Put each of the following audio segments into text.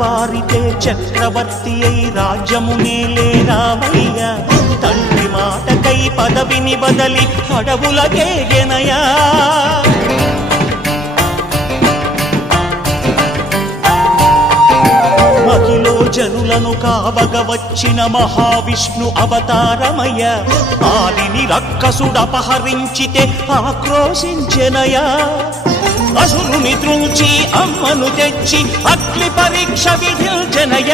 తెల్లవారితే చక్రవర్తి అయి రాజ్యమునేలే రామయ్య తండ్రి మాటకై పదవిని బదలి అడవులకేగెనయా మహిలో జనులను కావగ వచ్చిన మహావిష్ణు అవతారమయ్య ఆలిని రక్కసుడపహరించితే ఆక్రోశించెనయా అసురుని త్రుంచి అమ్మను తెచ్చి అగ్ని పరీక్ష విధించెనయ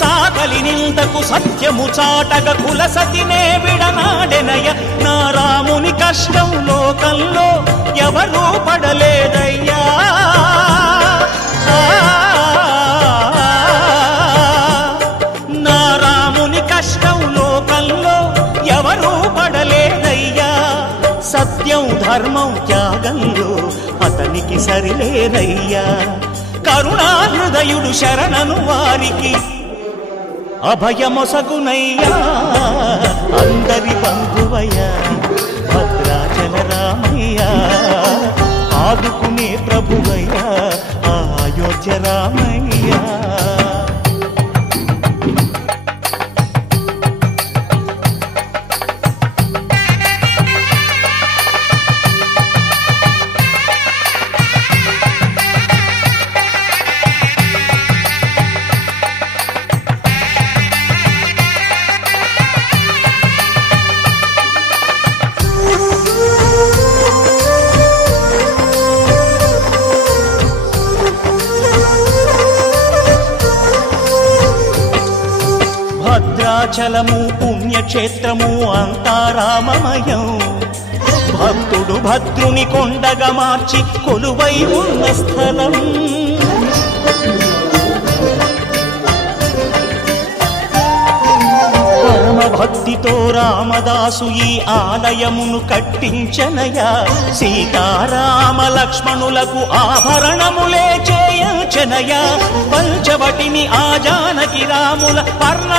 సాగలి నిందకు సత్యము చాటగ కులసతినే విడనాడెనయ నా రాముని కష్టం లోకంలో ఎవరూ పడలేదయ్యా నా రాముని కష్టం లోకంలో ఎవరూ పడలేదయ్యా సత్యం ధర్మం త్యాగంలో అతనికి సరిలేరయ్యా కరుణాహృదయుడు శరణను వారికి అభయమొసగునయ్యా అందరి బంధువయ్యా భద్రాచల రామయ్య ఆదుకునే ప్రభువయ్యా అయోధ్య రామయ్య భద్రాచలము పుణ్యక్షేత్రము అంతా రామమయం భక్తుడు భద్రుని కొండగా మార్చి కొలువై ఉన్న స్థలం పరమ భక్తితో రామదాసు ఈ ఆలయమును కట్టించనయా సీతారామ లక్ష్మణులకు ఆభరణములే చేయించనయా పంచవటిని ఆ జానకి రాముల పర్ణ